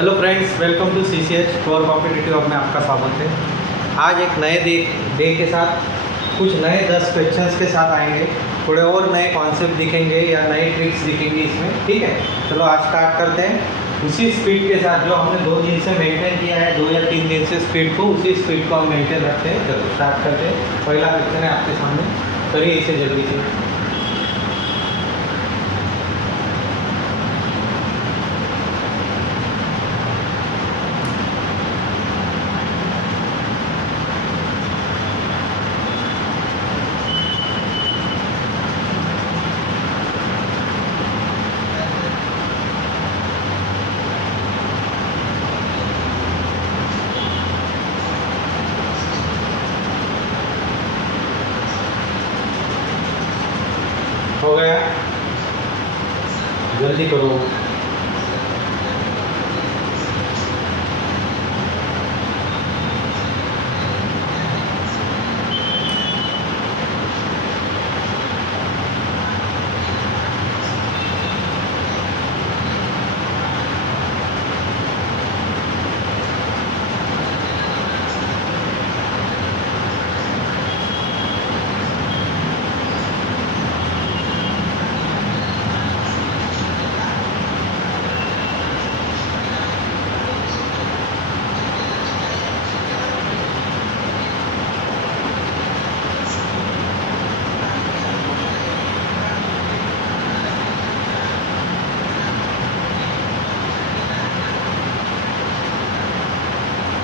Hello friends, welcome to CCH core competitive में आपका स्वागत है। आज एक नए डे के साथ कुछ नए 10 क्वेश्चंस के साथ आएंगे। थोड़े और नए कॉन्सेप्ट दिखेंगे या नए ट्रिक्स दिखेंगे इसमें, ठीक है। चलो आज स्टार्ट करते हैं उसी स्पीड के साथ जो हमने 2 दिन से मेंटेन किया है, 2 या 3 दिन से स्पीड को, उसी स्पीड को हम मेंटेन रखते हैं। चलो स्टार्ट करते हैं। पहला क्वेश्चन है आपके सामने, करिए इसे जल्दी से। हो गया, जल्दी करो।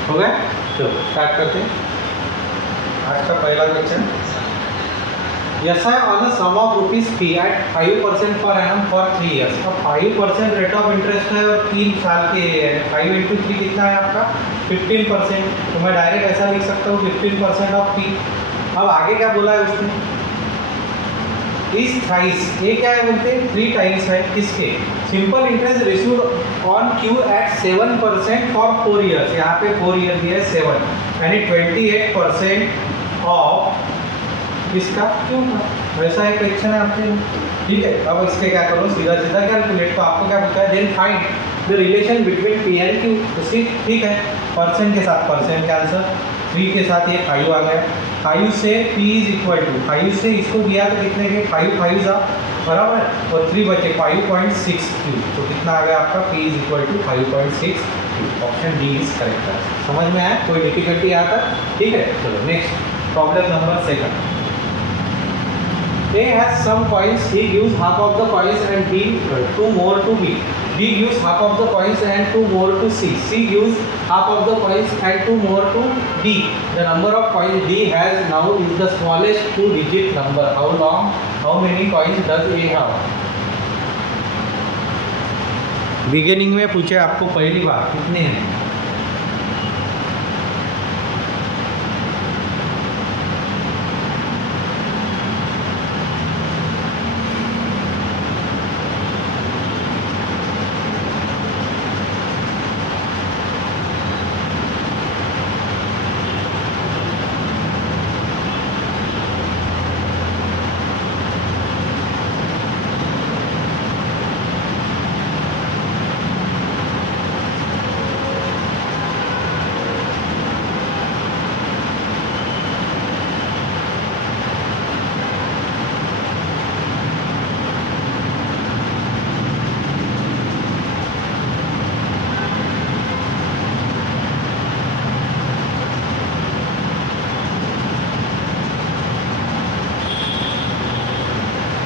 हो गया, चलो स्टार्ट करते हैं। आज का पहला question, S I on a sum of rupees P at 5% per annum for 3 years. अब 5% रेट ऑफ इंटरेस्ट है और 3 साल के 5 इंटू 3 कितना है आपका 15%। तो मैं डायरेक्ट ऐसा लिख सकता हूँ 15% ऑफ फी। अब आगे क्या बोला है उसने, इस थ्राइस, ये क्या है बोलते हैं 3 टाइम्स है किसके, simple interest received on Q at 7% for 4 years. यहाँ पे 4 ईयर दिया है 7, यानी 28% ऑफ इसका क्यों था। वैसा एक क्वेश्चन है आपके, ठीक है। अब इसके क्या करो, सीधा सीधा कैलकुलेट। तो आपको क्या पूछा है, then find the relation between P and Q. उसी, ठीक है, परसेंट के साथ परसेंट का आंसर, 3 के साथ ये 5 आ गया। 5 से P इज इक्वल टू 5 से इसको दिया तो कितने के 5 5 जा बराबर, और 3 बचे 5.6 क्यू। तो कितना आ गया आपका P is equal to 5.6 Q. Option D is correct है। समझ में आया, कोई डिफिकल्टी आता, ठीक है। चलो next problem number 2। A has some coins, he gives half of the coins and B 2 more to B. B gives half of the coins and 2 more to C. C gives half of the coins and 2 more to D. The number of coins D has now is the smallest 2-digit number. How many coins does A have? Beginning में पूछे आपको पहली बार कितने हैं।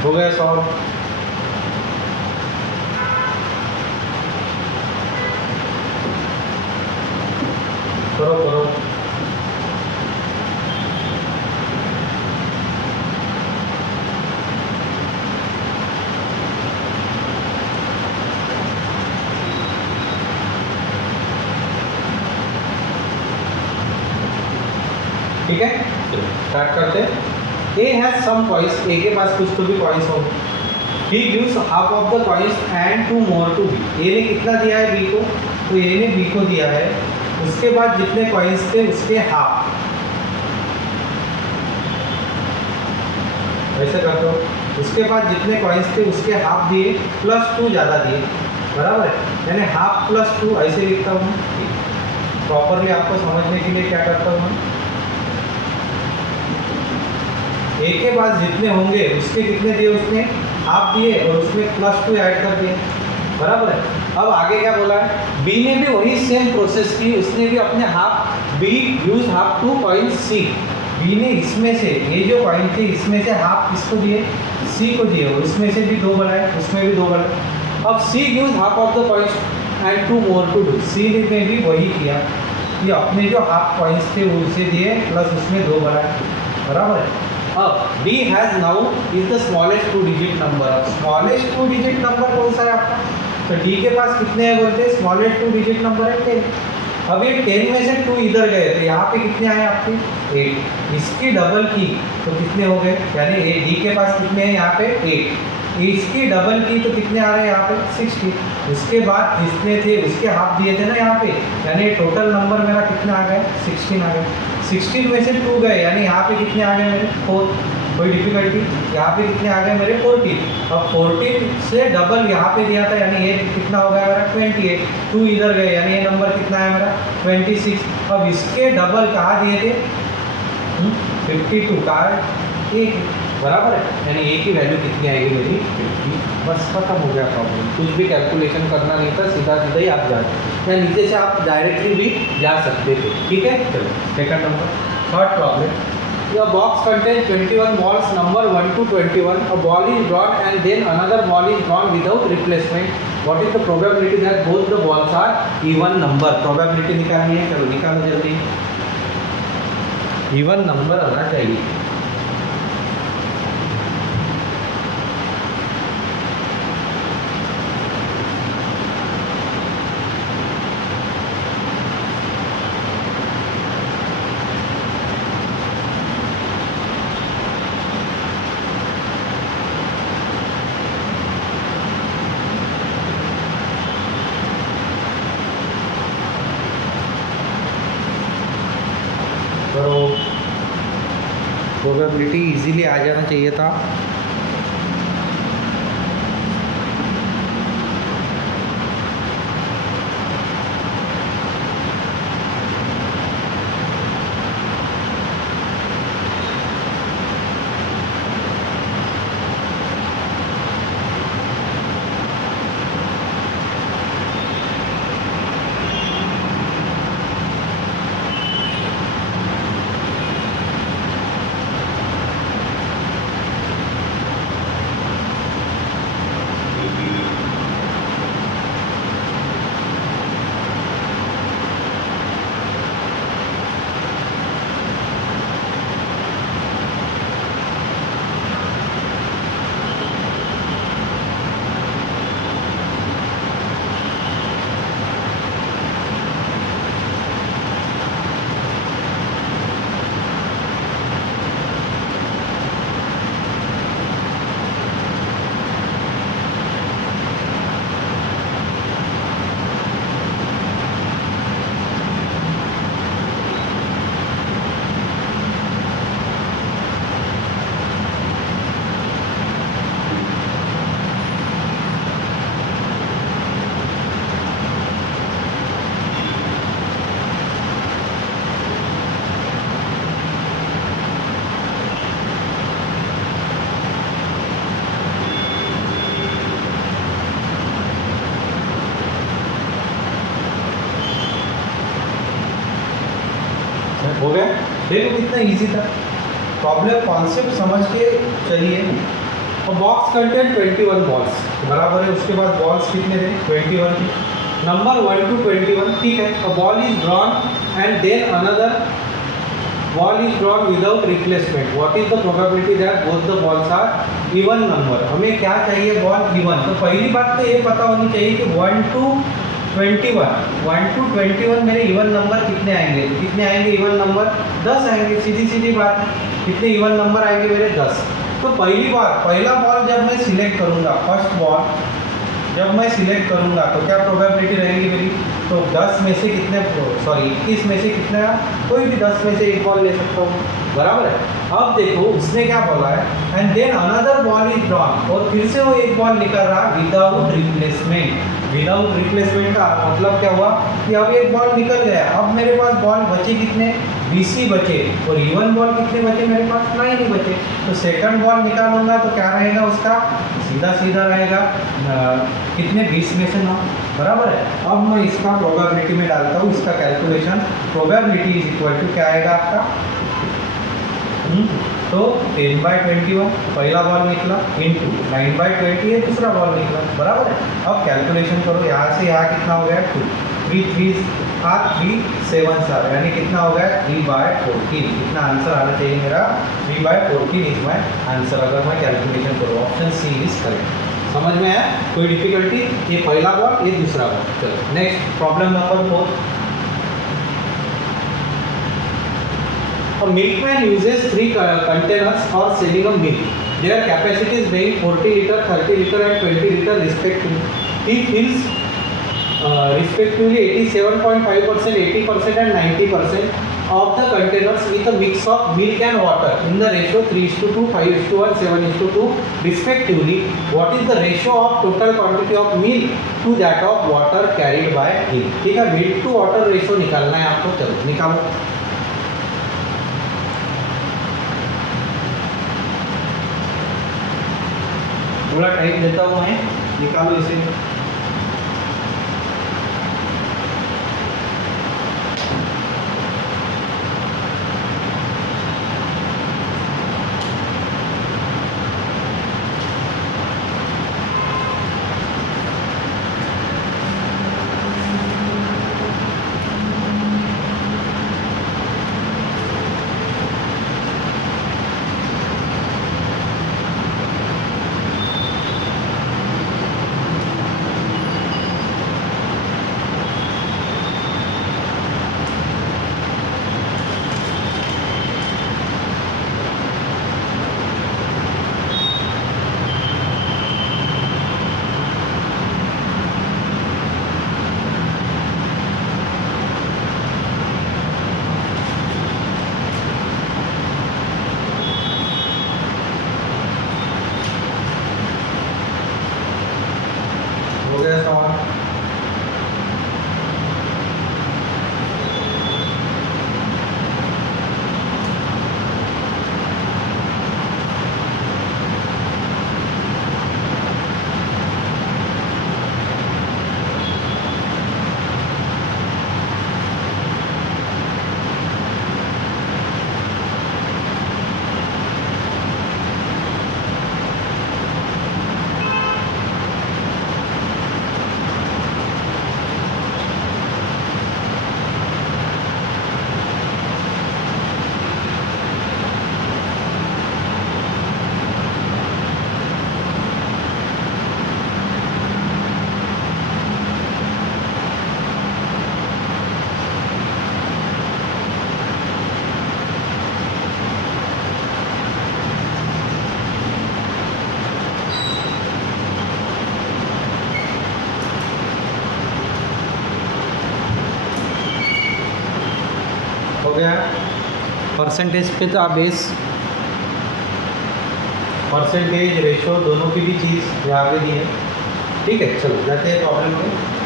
हो गया solve. करो करो। ठीक है, स्टार्ट करते हैं। A has some coins, A के पास कुछ तो भी coins होंगे। He gives half of the coins and 2 more to B. A ने कितना दिया है B को, तो A ने B को दिया है, उसके बाद जितने coins थे उसके हाफ, वैसे कर दो। उसके बाद जितने कॉइन्स थे उसके हाफ दिए प्लस 2 ज़्यादा दिए, बराबर है, यानी हाफ प्लस 2 ऐसे लिखता हूँ। प्रॉपरली आपको समझने के लिए क्या करता हूँ, एक के पास जितने होंगे उसके कितने दिए, उसने हाफ दिए और उसमें प्लस 2 ऐड कर दिए, बराबर है। अब आगे क्या बोला है, बी ने भी वही सेम प्रोसेस की, उसने भी अपने half B use half to coin C. B ने इसमें से ये जो कॉइन थे इसमें से हाफ किसको दिए, सी को दिए, और उसमें से भी 2 बनाए, उसमें भी 2 बनाए। अब C uses half of the coins and 2 more to do. C ने भी वही किया कि अपने जो हाफ कॉइन्स थे वो उसे दिए प्लस उसमें 2 बनाए, बराबर है। अब D has now is the smallest 2 digit number। अब smallest 2 digit number कौन सा है आपका, तो D के पास कितने हैं बोलते हैं, smallest 2 digit number है 10। अब ये 10 में से 2 इधर गए तो यहाँ पे कितने आए आपके 8। इसकी डबल की तो कितने हो गए, यानी D के पास कितने हैं यहाँ पे 8। इसकी डबल की तो कितने आ रहे हैं यहाँ पे 60। उसके बाद जितने थे उसके हाफ दिए थे ना यहाँ पे, यानी टोटल नंबर मेरा कितना आ गया 16 आ गया। 16 में से 2 गए, यानी यहाँ पे कितने आ गए मेरे 4। कोई डिफिकल्टी, यहाँ पे कितने आ गए मेरे 14। अब 14 से डबल यहाँ पे दिया था, यानी ये कितना हो गया मेरा 28। 2 इधर गए, यानी ये नंबर कितना है मेरा 26। अब इसके डबल कहाँ दिए थे 52, कहाँ एक, बराबर है, यानी ए की वैल्यू कितनी आएगी मेरी 50। बस खत्म हो गया प्रॉब्लम, कुछ भी कैलकुलेशन करना नहीं था, सीधा सीधा ही आप जाते, या नीचे से आप डायरेक्टली भी जा सकते थे, ठीक है। चलो second number, third problem. The box contains 21 balls number 1 to 21. A ball is drawn and then another ball is drawn without replacement. What is the probability that both the balls are even number? Probability निकालनी है, चलो निकालो जल्दी। even number आना चाहिए। Probability easily आ जाना चाहिए था। हो गया, देखो कितना इजी था। प्रॉब्लम कॉन्सेप्ट समझ के चलिए। और बॉक्स कंटेंट 21 बॉल्स, बराबर है, उसके बाद बॉल्स कितने थे 21 नंबर 1 to 21, ठीक है। A ball is drawn and then another ball is drawn without replacement. What is the probability that both the balls are even number. हमें क्या चाहिए, बॉल इवन। तो पहली बात तो ये पता होनी चाहिए कि 1 to 21 मेरे इवन नंबर कितने आएंगे, कितने आएंगे इवन नंबर 10 आएंगे, सीधी सीधी बात है। कितने इवन नंबर आएंगे मेरे 10। तो पहला बॉल जब मैं सिलेक्ट करूंगा, फर्स्ट बॉल जब मैं सिलेक्ट करूंगा तो क्या प्रोबेबिलिटी रहेगी मेरी, तो 10 में से कितने, सॉरी 21 में से कितना, कोई भी 10 में से एक बॉल ले सकता हूँ, बराबर है। अब देखो उसने क्या बोला है, and then another ball is drawn, और फिर से वो एक बॉल निकल रहा विदाउट रिप्लेसमेंट। विदाउट रिप्लेसमेंट का मतलब क्या हुआ कि अब एक बॉल निकल गया, अब मेरे पास बॉल बचे कितने, BC बचे, और इवन बॉल कितने बचे मेरे पास, 9 ही बचे। तो सेकंड बॉल निकालूंगा तो क्या रहेगा उसका, सीधा सीधा रहेगा कितने, 20 में से 9, बराबर है। अब मैं इसका प्रोबेबिलिटी में डालता हूँ, इसका calculation, probability is equal to क्या आएगा आपका, तो 10/21 पहला बॉल निकला इंटू 9/20 ये दूसरा बॉल निकला, बराबर है। अब कैलकुलेशन करो, यहाँ से यहाँ कितना हो गया 2, 3 3 3 7 4 यानी कितना हो गया 3/14। कितना आंसर आना चाहिए मेरा, 3/14 इज माई आंसर अगर मैं कैलकुलेशन करूँ। Option C is correct. समझ में है, कोई डिफिकल्टी, ये पहला बॉल ये दूसरा बॉल। चलो next problem number 4। A milkman uses 3 containers for selling a milk. Their capacities being 40 liter, 30 liter and 20 liter respectively. He fills respectively 87.5%, 80% and 90% of the containers with a mix of milk and water in the ratio 3:2, 5:1, 7:2 respectively. What is the ratio of total quantity of milk to that of water carried by him? ठीक है, milk to water ratio निकालना है आपको। चलो निकालो। थोड़ा time देता हूँ मैं, निकालो इसे। हो गया सवाल। हो गया। परसेंटेज पे तो आप बेस, परसेंटेज रेशो दोनों की भी चीज़ यहाँ पे दी है। ठीक है, चलो जाते हैं प्रॉब्लम में।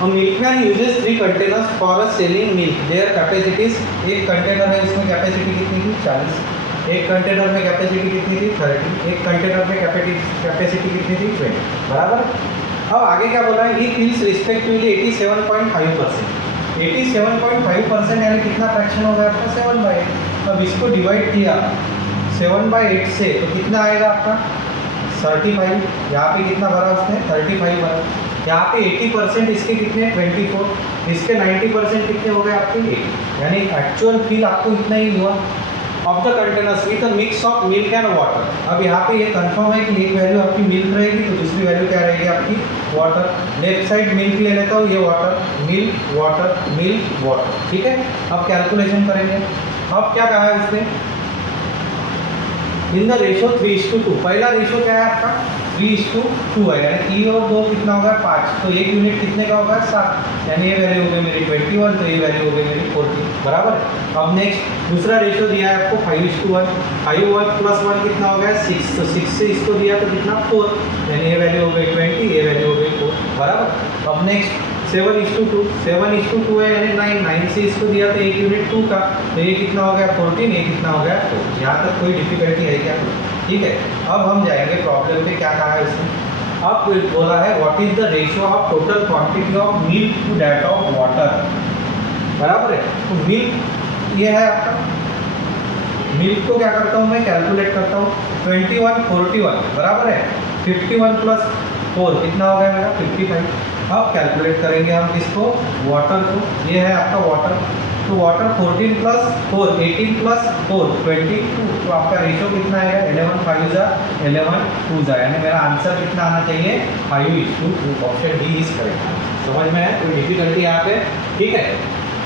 A milkman uses 3 containers for selling milk. Their capacities, एक कंटेनर है इसमें कैपेसिटी कितनी थी 40, एक कंटेनर में कैपेसिटी कितनी थी 30, एक कंटेनर में कैपेसिटी कितनी थी 20, बराबर। अब आगे क्या बोला है, he fills respectively 87.5%, 87.5% यानी कितना फ्रैक्शन हो गया आपका 7/8। अब इसको डिवाइड किया 7/8 से तो कितना आएगा आपका 35। यहाँ पे कितना भरा उसने 35 भरा। यहाँ पे 80% इसके कितने 24, इसके 90% कितने हो गए आपके 8, यानी एक्चुअल फील आपको इतना ही हुआ। Of the containers with a mix of milk and water. अब यहाँ पे ये कंफर्म है कि एक वैल्यू आपकी मिल्क रहेगी तो दूसरी वैल्यू क्या रहेगी आपकी वाटर। लेफ्ट साइड मिल्क ले लेता हूँ, ये water, milk water milk water. ठीक है, अब कैलकुलेशन करेंगे। अब क्या कहा है इसने, इन द रेशो 3:2। पहला रेशो क्या है आपका 3:2 है, यानी 3 और 2 कितना होगा 5, तो एक यूनिट कितने का होगा 7, यानी ये वैल्यू हो गई मेरी 21, तो ये वैल्यू हो गई मेरी 40, बराबर। अब नेक्स्ट दूसरा रेशो दिया है आपको 5:1, 5 + 1 कितना हो गया 6, तो 6 से इसको दिया तो कितना 4, यानी ये वैल्यू हो गई 20, ये वैल्यू हो गई 4, बराबर। अब नेक्स्ट 7:2, 7:2 है यानी 9 से इसको दिया तो 1 यूनिट 2 का, तो ये कितना हो गया 14, ये कितना हो गया 4। यहाँ तक कोई डिफिकल्टी है क्या? ठीक है। अब हम जाएंगे प्रॉब्लम पे, क्या कहा है इसने। अब बोला है what is the ratio of total quantity of milk to that of water, बराबर है। तो मिल्क ये है आपका, मिल्क को क्या करता हूँ मैं, कैलकुलेट करता हूँ। 21 41 बराबर है, 51 प्लस 4 कितना हो गया मेरा 55। अब कैलकुलेट करेंगे हम किसको, वाटर को। ये है आपका वाटर, तो वाटर 14 प्लस 4 18 प्लस 4 22, तो आपका रेशियो कितना आएगा 11 5 जा 11 2 जा, यानी मेरा आंसर कितना आना चाहिए 5:2। Option D is correct. समझ में है, कोई डिफिकल्टी यहाँ पे? ठीक है।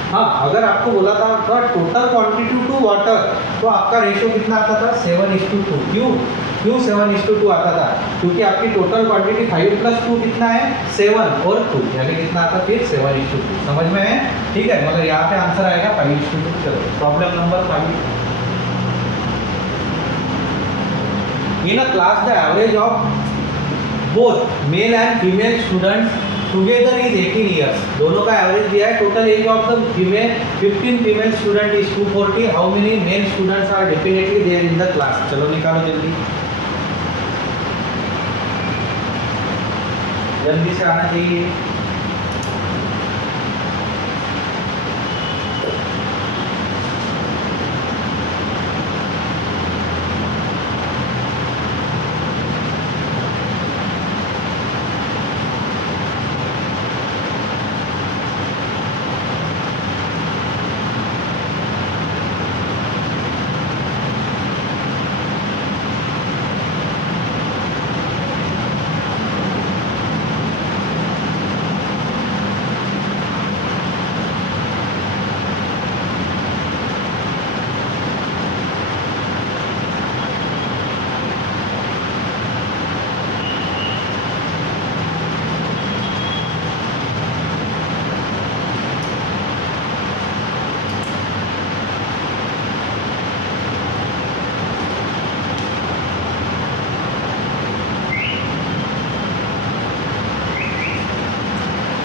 हाँ, अगर आपको बोला था टोटल क्वांटिटी टू वाटर, तो आपका रेशियो कितना आता था 7:2। क्यों 7:2 आता था? क्योंकि आपकी टोटल क्वांटिटी 5 प्लस 2 कितना है 7 और 2, यानी कितना आता फिर 7:2। समझ में है? ठीक है, मतलब यहाँ पे आंसर आएगा 5:2। चलो problem number 5। In a class the average of both male and female students together is 18 years. दोनों का एवरेज दिया है। Total age of the female 15 female student is 240। How many male students are definitely there in the class? चलो निकालो जल्दी, जल्दी से आना चाहिए।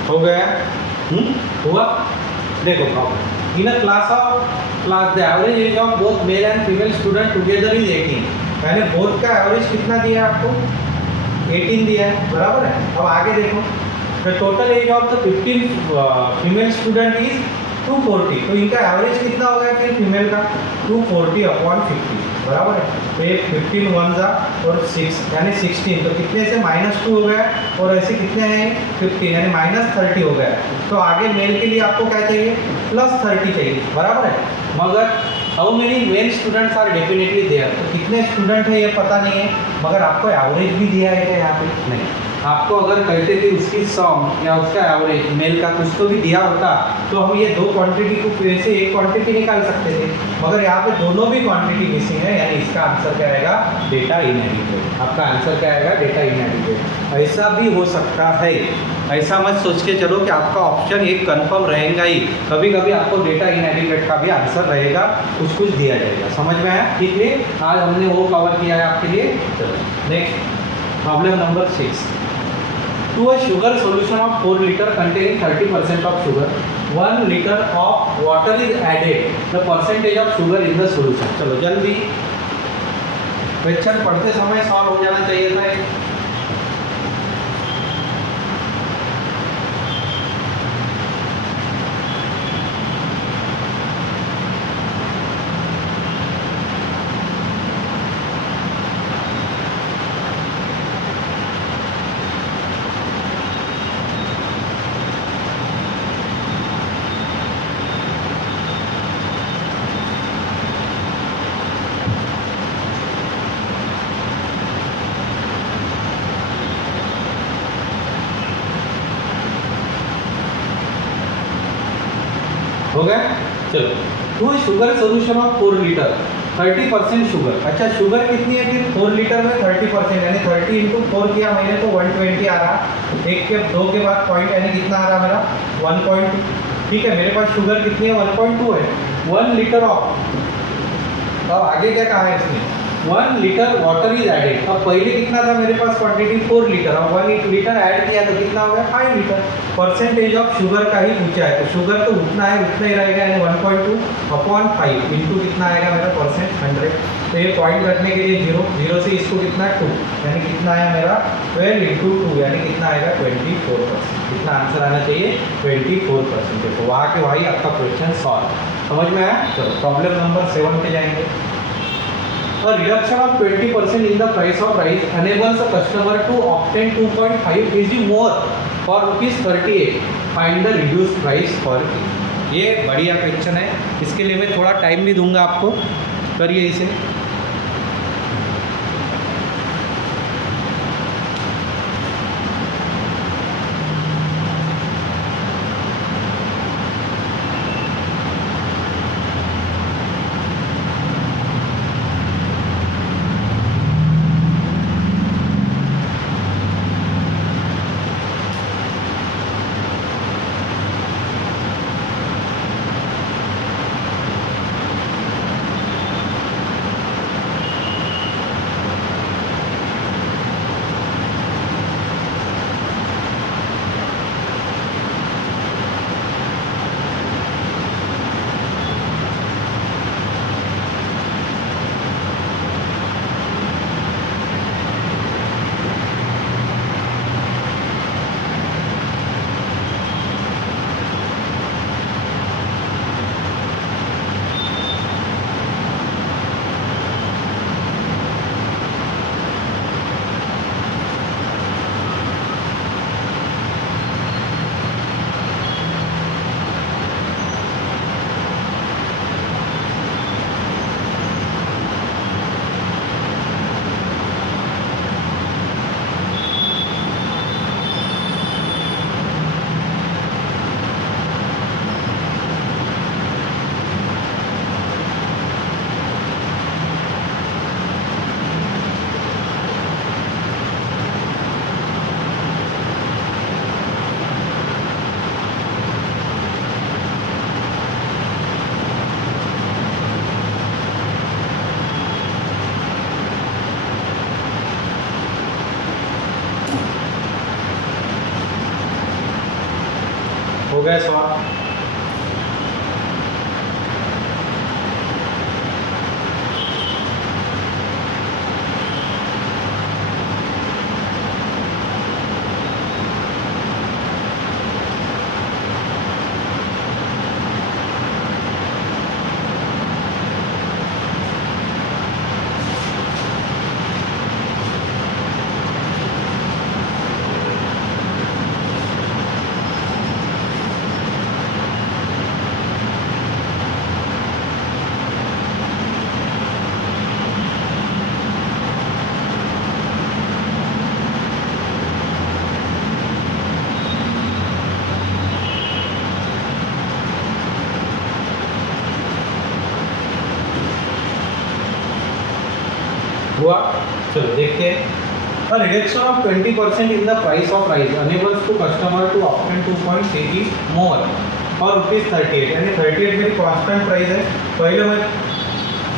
हो गया? हुआ? देखो problem. In a class the average age of both male and female student together is 18। यानी बोथ का एवरेज कितना दिया है आपको 18 दिया है, बराबर है। अब आगे देखो, the total age of the 15 female student is 240। तो इनका एवरेज कितना हो गया फिर फीमेल का 240/50, बराबर है। तो ये 15 1 जा और 6 यानी 16, तो कितने से -2 हो गया, और ऐसे कितने हैं 15 यानी -30 हो गया। तो आगे मेल के लिए आपको क्या चाहिए +30 चाहिए, बराबर है। मगर how many male students are definitely there, तो कितने स्टूडेंट है ये पता नहीं है, मगर आपको एवरेज भी दिया है क्या यहाँ पे? नहीं। आपको अगर कहते थे उसकी सम या उसका एवरेज मेल का कुछ तो भी दिया होता, तो हम ये दो क्वांटिटी को वैसे एक क्वांटिटी निकाल सकते थे, मगर यहाँ पे दोनों भी क्वांटिटी मिसिंग है, यानी इसका आंसर क्या आएगा डेटा इनएडिक्वेट। आपका आंसर क्या आएगा डेटा इनएडिक्वेट। ऐसा भी हो सकता है, ऐसा मत सोच के चलो कि आपका ऑप्शन एक कंफर्म रहेगा ही, कभी कभी आपको डेटा इनएडिक्वेट का भी आंसर रहेगा, कुछ दिया जाएगा। समझ में आया? ठीक है, आज हमने वो कवर किया है आपके लिए। चलो next problem number 6। To a sugar solution of 4 liter containing 30% of sugar, 1 liter of water is added. The percentage of sugar in the solution. चलो जल्दी, क्वेश्चन पढ़ते समय सॉल्व हो जाना चाहिए था। हो गया? चलो, two sugar solution of 4 litre 30% sugar. अच्छा शुगर कितनी है फिर 4 लीटर में 30%, यानी 30 इंटू 4 किया मैंने तो 120 आ रहा। एक के 2 के बाद पॉइंट यानी कितना आ रहा मेरा 1.2। ठीक है, मेरे पास शुगर कितनी है 1.2 है, 1 लीटर ऑफ। अब आगे क्या कहा है इसने 1 लीटर वाटर इज एडेड। अब पहले कितना था मेरे पास क्वांटिटी 4 लीटर, अब 1 लीटर ऐड किया तो कितना हो गया 5 लीटर। परसेंटेज ऑफ शुगर का ही पूछा है, तो शुगर तो उतना है उतना ही रहेगा, यानी 1.2 अपॉन 5 इंटू कितना आएगा मेरा परसेंट 100। तो ये पॉइंट रखने के लिए 0 से इसको कितना 2, यानी कितना आया मेरा 12 इंटू 2, यानी कितना आएगा 24%। कितना आंसर आना चाहिए 24%। देखो वहाँ के वही आपका क्वेश्चन सॉल्व। समझ में आया? चलो प्रॉब्लम नंबर 7 पे जाएंगे। A reduction of 20% in the price of rice enables a customer to obtain 2.5 kg more for ₹38. Find the reduced price per kg। ये बढ़िया क्वेश्चन है, इसके लिए मैं थोड़ा टाइम भी दूंगा आपको, करिए इसे। हो गया सवाल? हुआ? चलो देखते हैं। A reduction of 20% in the price of rice enables to customer to obtain 2.6 kg more और ₹38, यानी 38 मेरी कांस्टेंट प्राइस है। पहले मैं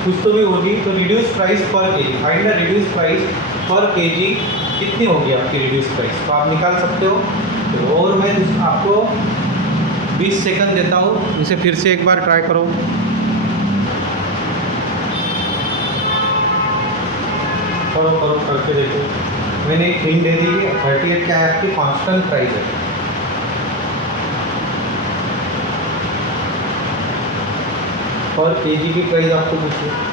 कुछ तो भी होगी, तो रिड्यूस प्राइस पर KG, find the reduce price पर केजी कितनी होगी आपकी रिड्यूस प्राइस, तो आप निकाल सकते हो। तो और मैं आपको 20 सेकंड देता हूँ, इसे फिर से एक बार ट्राई करो। करो करो करके देखो। मैंने एक हिंट दे दी कि 38 क्या है आपकी कांस्टेंट प्राइस है। और केजी की प्राइस आपको पूछिए।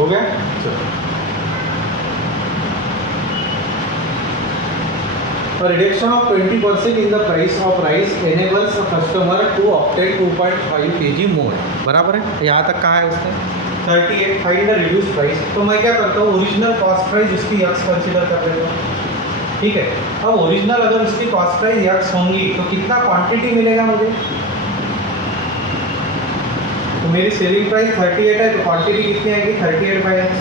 हो गया? चलो, A reduction of 20% in the price of rice enables a customer to obtain 2.5 kg more. बराबर है? यहाँ तक कहा है उसने 38 फाइंड द रिड्यूस प्राइस। तो मैं क्या करता हूँ, ओरिजिनल कॉस्ट प्राइस उसकी यक्स कंसिडर कर लेता हूँ। ठीक है, अब ओरिजिनल अगर उसकी कॉस्ट प्राइस यक्स होंगी तो कितना क्वांटिटी मिलेगा मुझे? तो मेरी सेलिंग प्राइस 38 है तो क्वांटिटी कितनी आएगी? 38/x।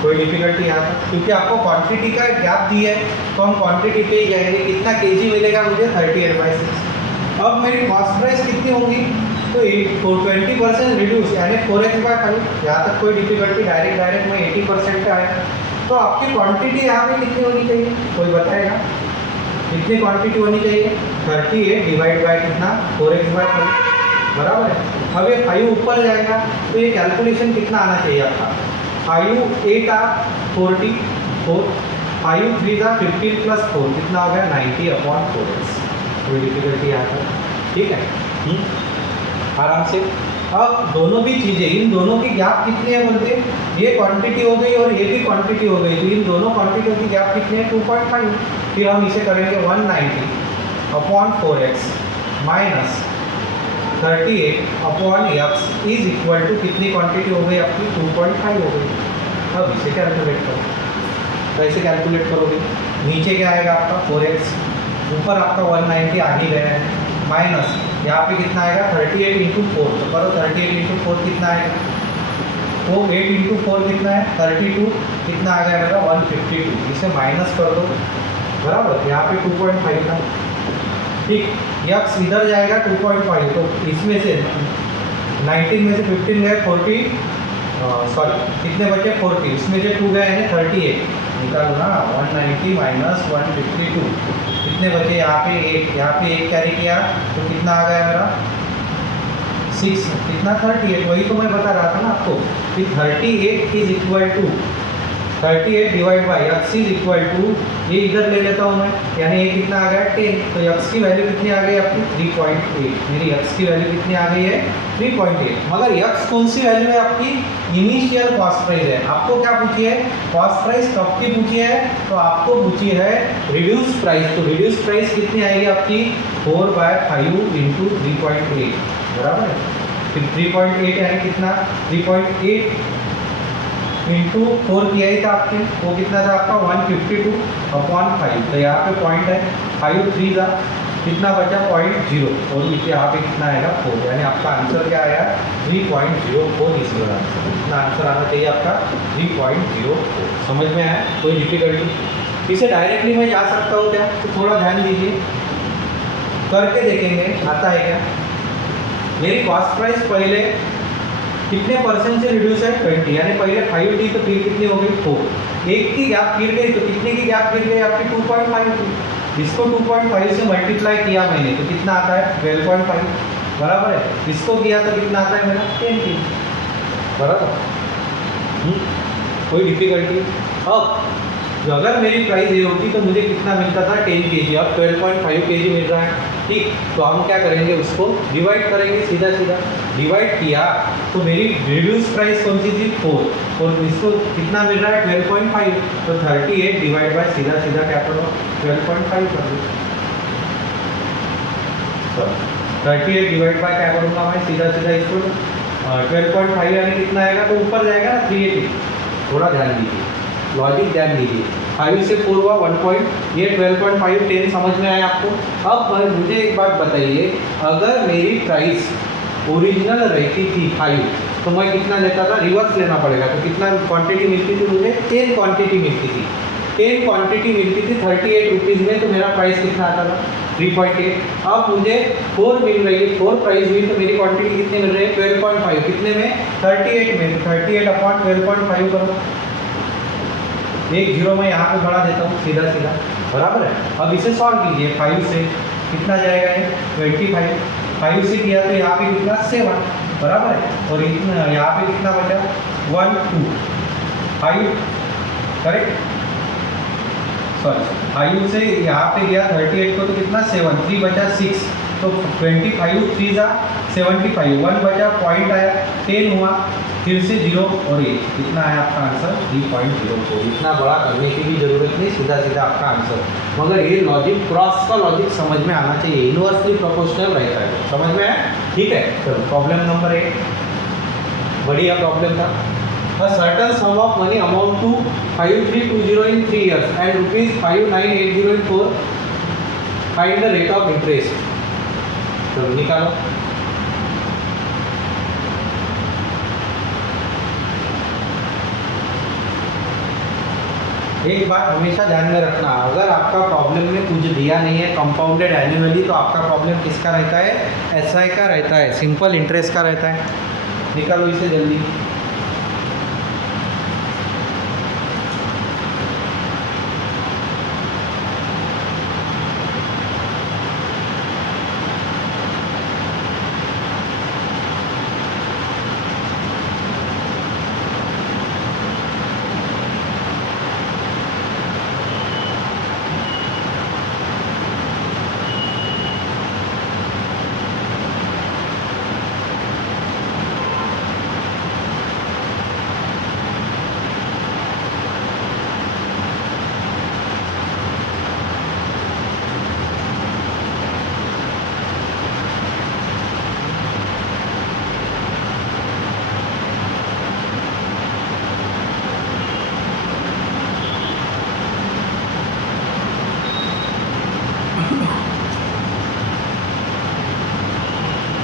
कोई डिफिकल्टी यहाँ पर, क्योंकि आपको क्वांटिटी का गैप दी है तो हम क्वांटिटी पे ही जाएंगे। कितना केजी मिलेगा मुझे? 38/6। अब मेरी कॉस्ट प्राइस कितनी होगी? तो 20% रिड्यूस यानी 4x/5। यहाँ तक कोई डिफिकल्टी, डायरेक्ट मैं 80% पे आया। तो आपकी क्वांटिटी यहाँ पे कितनी होनी चाहिए? कोई बताएगा कितनी क्वांटिटी होनी चाहिए? 38 डिवाइड बाय कितना? 4x/5। बराबर है। अब ये 5 ऊपर जाएगा तो ये कैलकुलेशन कितना आना चाहिए आपका? 5 8 44, 5 3 15 प्लस 4 कितना हो गया? 90/4x। कोई डिफिकल्टी यहाँ पर? ठीक है, आराम से। अब दोनों भी चीज़ें, इन दोनों की गैप कितनी है बोलते? ये क्वांटिटी हो गई और ये भी क्वांटिटी हो गई, तो इन दोनों क्वांटिटियों की गैप कितनी है? 2.5। फिर हम इसे करेंगे 190/4x minus 38/x is equal to कितनी क्वांटिटी हो गई आपकी? 2.5 हो गई। अब इसे कैलकुलेट करो, कैसे कैलकुलेट करोगे? नीचे क्या आएगा आपका? 4x, ऊपर आपका 190 आ ही गया है, माइनस यहाँ पे कितना आएगा? 38 × 4। तो करो 38 × 4 कितना आएगा? वो 8 × 4 कितना है? 32। कितना आ गया मेरा? 152। इसे माइनस कर दो, बराबर। यहाँ पे 2.5 था, ठीक। यक्स इधर जाएगा 2.5, तो इसमें से 19 में से 15 गए 40, सॉरी कितने बचे? 40। इसमें से 2 गए हैं 38, निकालो ना। 190 माइनस 152 कितने बचे? यहाँ पे 8, यहाँ पे 1 कैरी किया तो कितना आ गया मेरा? 6। कितना? 38। वही तो मैं बता रहा था ना आपको कि 38 is equal to 38 divide by x is equal to, ये इधर ले लेता हूँ मैं, यानी ये कितना आ गया? 10। तो एक्स की वैल्यू कितनी आ गई आपकी? 3.8। मेरी एक्स की वैल्यू कितनी आ गई है? 3.8। मगर एक्स कौन सी वैल्यू है आपकी? इनिशियल कॉस्ट प्राइस है। आपको क्या पूछी है? कॉस्ट प्राइस कब की पूछी है? तो आपको पूछी है रिड्यूस प्राइस। तो रिड्यूस प्राइस कितनी आएगी आपकी? 4/5 × 3.8, बराबर है। फिर 3.8 यानी कितना? 3.8 इंटू 4 किया ही था आपके, वो कितना था आपका? 152/5। तो यहाँ पे पॉइंट है 5 3 था, कितना बचा? 0.0, और नीचे यहाँ पे कितना आएगा? 4। यानी आपका आंसर क्या आया? 3.04 इसमें आंसर। कितना आंसर आना चाहिए आपका? 3.04। समझ में आया? कोई डिफिकल्टी? इसे डायरेक्टली मैं जा सकता हूँ क्या? तो थोड़ा ध्यान दीजिए, करके देखेंगे आता है क्या। मेरी कॉस्ट प्राइस पहले कितने परसेंट से रिड्यूस है? 20, यानी पहले 5 थी तो फिर कितनी हो गई? 4। एक की गैप गिर गई तो कितने की गैप गिर गई आपकी? 2.5 थी। इसको 2.5 से मल्टीप्लाई किया मैंने तो कितना आता है? 12.5, बराबर है। इसको किया तो कितना आता है मेरा? 10 की, बराबर। कोई डिफिकल्टी? अब तो अगर मेरी प्राइस ये होती तो मुझे कितना मिलता था? 10 kg, अब 12.5 kg मिल रहा है, ठीक। तो हम क्या करेंगे? उसको डिवाइड करेंगे, सीधा सीधा डिवाइड किया तो मेरी रिड्यूस प्राइस कौन सी थी? 4, और इसको कितना मिल रहा है? 12.5। तो 38 डिवाइड बाय सीधा सीधा क्या करो? 12.5 कर दो। 38 डिवाइड बाय क्या करूँगा मैं? सीधा सीधा इसको 12.5 यानी कितना आएगा? तो ऊपर जाएगा ना 380। थोड़ा ध्यान दीजिए, लॉजिक ध्यान दीजिए। 5 से 4 हुआ 1 पॉइंट, ये 12.5 10 समझ में आया आपको? अब मुझे एक बात बताइए, अगर मेरी प्राइस ओरिजिनल रहती थी 5 तो मैं कितना लेता था? रिवर्स लेना पड़ेगा। तो कितना क्वांटिटी मिलती थी मुझे? 10 क्वांटिटी मिलती थी। 10 क्वांटिटी मिलती थी 38 रुपीज़ में, तो मेरा प्राइस कितना आता था? 3.8। अब मुझे 4 मिल रही है, 4 प्राइस हुई तो मेरी क्वांटिटी कितनी मिल रही है? 12.5। कितने में? 38 में। 38/12.5 करो, एक जीरो मैं यहाँ पे बढ़ा देता हूँ सीधा सीधा, बराबर है। अब इसे सॉल्व कीजिए। 5 से कितना जाएगा? ये 25। 5 से किया तो यहाँ पे कितना? 7, बराबर है। और इतना यहाँ पे कितना बचा? 1 2 5, करेक्ट। सॉरी 5 से यहाँ पे गया 38 को तो कितना? 7, 3 बचा 6, तो 25 3 था 75, 1 बचा, पॉइंट आया 10 हुआ। फिर से 0 और ये कितना है आपका आंसर 3.04। इतना बड़ा करने की भी ज़रूरत नहीं, सीधा सीधा आपका आंसर। मगर ये लॉजिक, क्रॉस का लॉजिक समझ में आना चाहिए, इन्वर्सली प्रोपोर्शनल रहता है, समझ में आया? ठीक है, चलो प्रॉब्लम नंबर 8, बढ़िया प्रॉब्लम था। A certain sum of money amount to 5320 in 3 years and rupees 5980 in 4. Find the rate of interest. चलो निकालो। एक बात हमेशा ध्यान में रखना, अगर आपका प्रॉब्लम में कुछ दिया नहीं है कंपाउंडेड एनुअली, तो आपका प्रॉब्लम किसका रहता है? एसआई का रहता है, सिंपल इंटरेस्ट का रहता है। निकालो इसे जल्दी।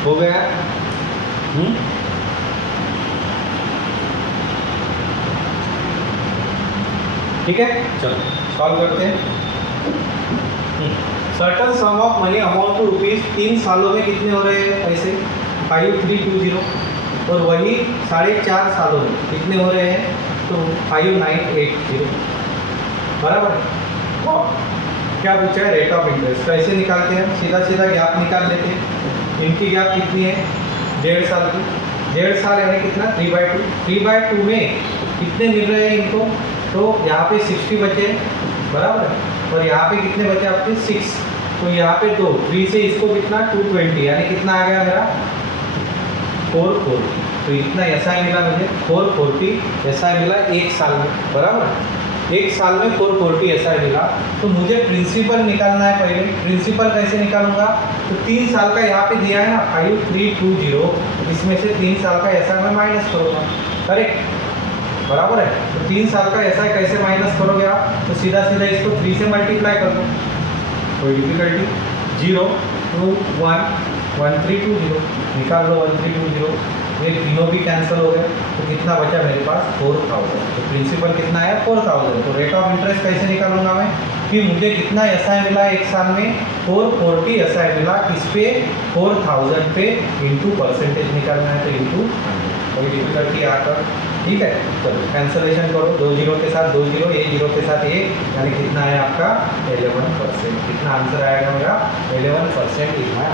हो गया? ठीक है, चलो सॉल्व करते हैं। Certain sum of money amount to rupees, 3 सालों में कितने हो रहे हैं पैसे? 5320। और वही 4.5 सालों में कितने हो रहे हैं? तो 5980। बराबर। और क्या पूछा है? Rate of interest. कैसे निकालते हैं? सीधा सीधा गैप निकाल लेते हैं। इनकी गैप कितनी है? 1.5 साल की। 1.5 साल यानी कितना? 3/2। 3/2 में कितने मिल रहे हैं इनको? तो यहाँ पे 60 बचे, बराबर है। और यहाँ पे कितने बचे आपके? 6। तो यहाँ पे 2, 3 से इसको कितना? 220, यानी कितना आ गया मेरा? 440। तो इतना ऐसा ही मिला मुझे, 440 ऐसा मिला 1 साल में, बराबर। 1 साल में 440 ऐसा मिला। तो मुझे प्रिंसिपल निकालना है पहले। प्रिंसिपल कैसे निकालूंगा? तो 3 साल का यहाँ पे दिया है ना 5320, इसमें से 3 साल का ऐसा मैं माइनस करूँगा, करेक्ट, बराबर है। तो 3 साल का ऐसा कैसे माइनस करोगे आप? तो सीधा सीधा इसको 3 से मल्टीप्लाई कर दो, कोई डिफिकल्टी? 0 2 1 1320 निकाल लो। 1320 ये तीनों भी कैंसिल हो गए, तो कितना बचा मेरे पास? 4000। तो प्रिंसिपल कितना है? 4000। तो रेट ऑफ इंटरेस्ट कैसे निकालूंगा मैं? कि मुझे कितना ऐसा मिला 1 साल में? 440 ऐसा मिला। इस पे 4000 पे इंटू परसेंटेज निकालना है, तो इंटू 100। कोई डिफिकल्टी आकर? ठीक है, चलो कैंसलेशन करो। 2 0 के साथ 2 0, 1 0 के साथ 1, यानी कितना है आपका? 11%। कितना आंसर आएगा मेरा? 11% इतना।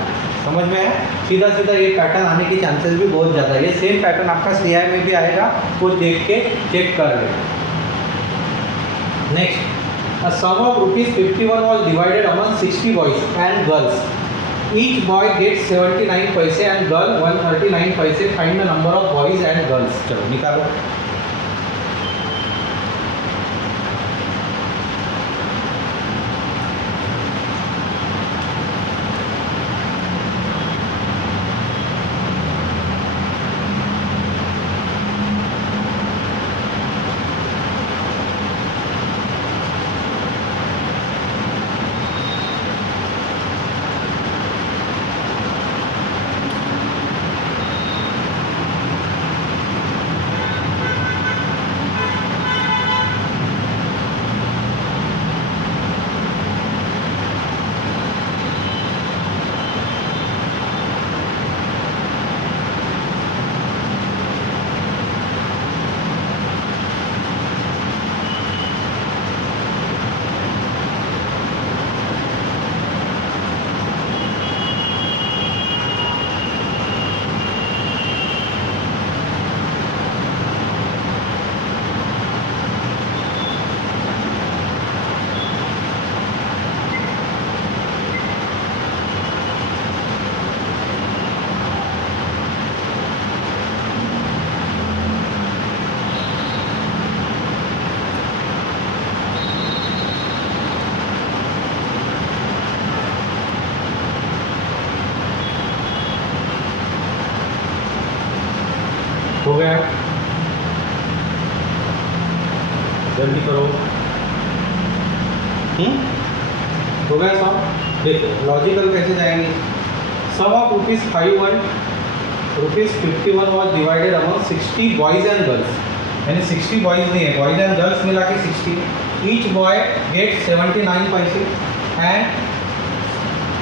समझ में है? सीधा सीधा ये पैटर्न आने के चांसेस भी बहुत ज़्यादा है। ये सेम पैटर्न आपका सीआई में भी आएगा, वो देख के चेक कर लेना। Next, a sum of rupees 51 was divided among 60 boys and girls. Each boy gets 79 paise and girl 139 paise. Find the number of boys and girls. चलो निकालो। जल्दी करो। हो गया सॉल्व? देखो लॉजिकल कैसे जाएंगे। Sum of ₹5 ₹51 was divided among 60 boys and girls, यानी 60 बॉयज नहीं है, बॉयज एंड गर्ल्स मिला के 60। ईच बॉय गेट 79 पैसे एंड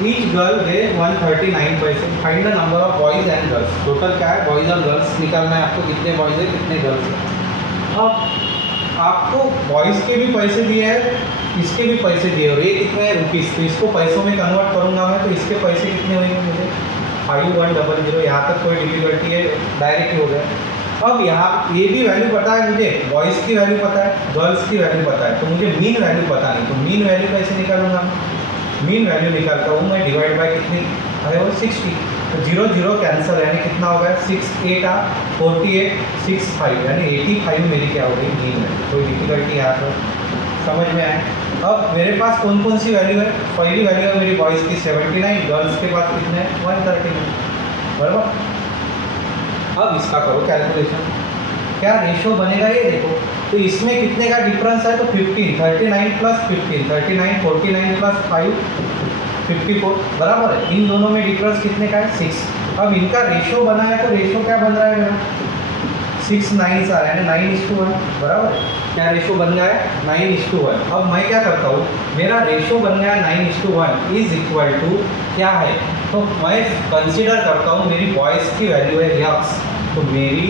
ईच गर्ल गेट 139 पैसे। Find the number of boys and girls. Total क्या है, बॉयज और गर्ल्स निकालना है आपको, कितने बॉयज है कितने गर्ल्स है। अब आपको बॉयज़ के भी पैसे दिए हैं, इसके भी पैसे दिए और ये कितने हैं रुपीज़, तो इसको पैसों में कन्वर्ट करूँगा मैं, तो इसके पैसे कितने होंगे मुझे 5100। यहाँ तक कोई डिफिकल्टी है, डायरेक्ट ही हो गया। अब यहाँ ये भी वैल्यू पता है मुझे, बॉयज़ की वैल्यू पता है, गर्ल्स की वैल्यू पता है, तो मुझे मीन वैल्यू पता नहीं, तो मीन वैल्यू कैसे निकालूंगा। मीन वैल्यू निकालता हूँ मैं, डिवाइड बाय कितनी है वो 60, तो 0 0 कैंसिल, यानी कितना हो गया 6 8 48 6 5, यानी 85 मेरी क्या हो गई मीन वैल्यू। कोई डिफिकल्टी यहाँ पर समझ में आए। अब मेरे पास कौन कौन सी वैल्यू है, पहली वैल्यू है मेरी बॉयज़ की 79, गर्ल्स के पास कितने हैं 139, बराबर। अब इसका करो कैलकुलेशन, क्या रेशो बनेगा ये देखो। तो इसमें कितने का डिफरेंस है, तो 15, 39 प्लस 15, 39 49 प्लस 5 54, बराबर है। इन दोनों में डिफरेंस कितने का है 6। अब इनका रेशो बना है, तो रेशो क्या बन रहा है मेरा 6 9 आ रहा है, 9:1, बराबर है। क्या रेशो बन गया है 9:1। अब मैं क्या करता हूँ, मेरा रेशो बन गया 9:1 इज इक्वल टू क्या है, तो मैं कंसिडर करता हूँ मेरी बॉयज़ की वैल्यू है x, तो मेरी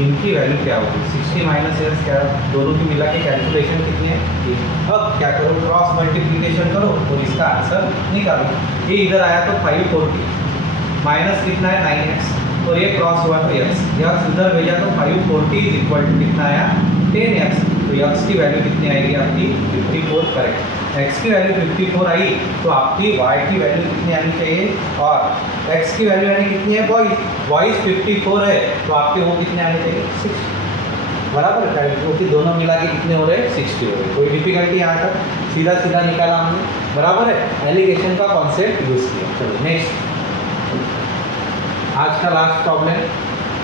इनकी वैल्यू क्या होगी 60 माइनस x, क्या दोनों की मिला के कैलकुलेशन कितनी है ये। अब क्या करो, क्रॉस मल्टीप्लिकेशन करो और इसका आंसर निकालो। ये इधर आया तो 540 माइनस कितना है 9x, और ये क्रॉस हुआ तो x इधर भेजा तो 540 इज इक्वल टू कितना आया 10x, तो x की वैल्यू कितनी आएगी आपकी 54, करेक्ट। x की वैल्यू 54 आई, तो आपकी y की वैल्यू कितनी आनी चाहिए, और x की वैल्यू यानी कितनी है बॉयज़ 54 है, तो आपके वो कितने आने चाहिए 60, बराबर है, क्योंकि दोनों मिला के कितने हो रहे हैं 60 हो रहे। कोई डिफिकल्टी यहाँ तक सीधा सीधा निकाला हमने, बराबर है। एलिगेशन का कॉन्सेप्ट यूज़ किया। चलो नेक्स्ट, आज का last problem.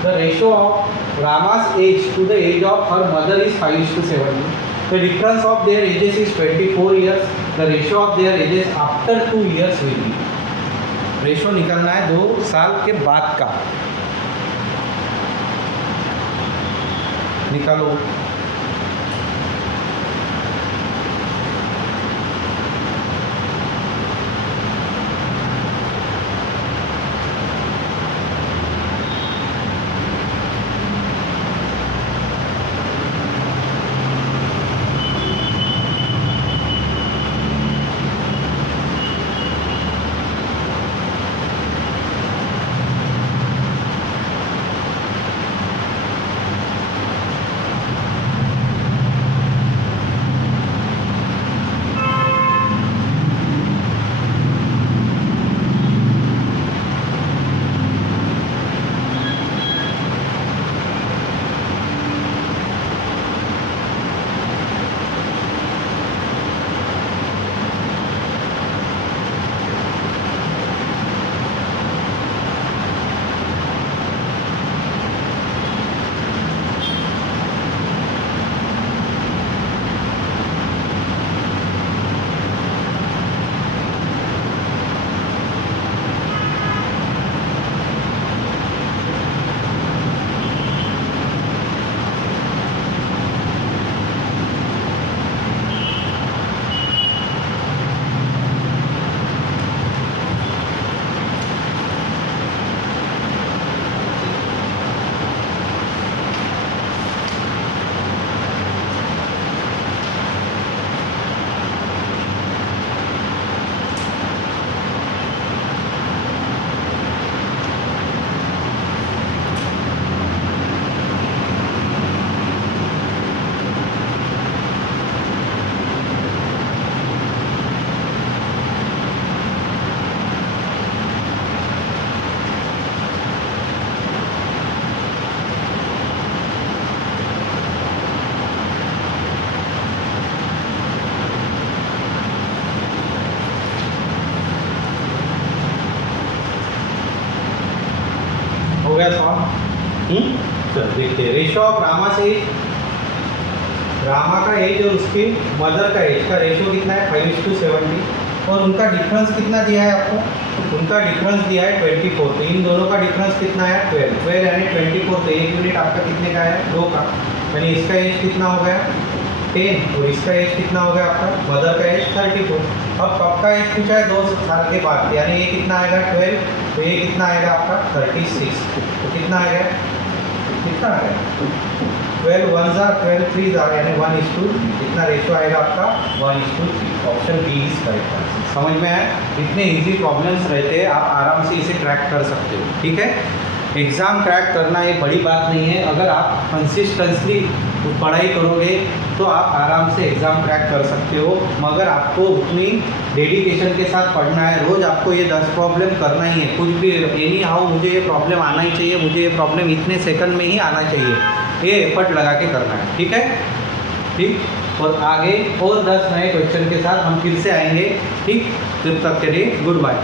The ratio of Rama's age to the age of her mother is 5:7। The difference of their ages is 24 years. The ratio of their ages after 2 years will be. Ratio निकालना है 2 साल के बाद का, निकालो। हो गया सॉल्व। चलो देखते हैं। Ratio of Rama's as, Rama का एज और उसके मदर का एज का रेशियो कितना है 5:70 और उनका डिफरेंस कितना दिया है आपको, उनका डिफरेंस दिया है 24। तो इन दोनों का डिफरेंस कितना है 12 यानी 24। तो एक यूनिट आपका कितने का है 2 का, यानी इसका एज कितना हो गया 10 और इसका एज कितना हो गया आपका मदर का एज 34। अब कब का एज पूछा है 2 साल के बाद, यानी ये कितना आएगा 12, तो ये कितना आएगा आपका 36। तो कितना आएगा, कितना आएगा 12 1 जार 12 3 जार यानी 1:, कितना रेशियो आएगा आपका 1:3। Option B is correct. समझ में आया? इतने इजी प्रॉब्लम्स रहते हैं, आप आराम से इसे क्रैक कर सकते हो। ठीक है, एग्ज़ाम क्रैक करना ये बड़ी बात नहीं है। अगर आप कंसिस्टेंटली पढ़ाई करोगे तो आप आराम से एग्ज़ाम क्रैक कर सकते हो, मगर आपको उतनी डेडिकेशन के साथ पढ़ना है। रोज़ आपको ये 10 प्रॉब्लम करना ही है, कुछ भी एनी हाउ मुझे ये प्रॉब्लम आना ही चाहिए, मुझे ये प्रॉब्लम इतने सेकंड में ही आना चाहिए, ये एफर्ट लगा के करना है। ठीक है, ठीक। और आगे और 10 नए क्वेश्चन के साथ हम फिर से आएंगे। ठीक, तब तक के लिए गुड बाय।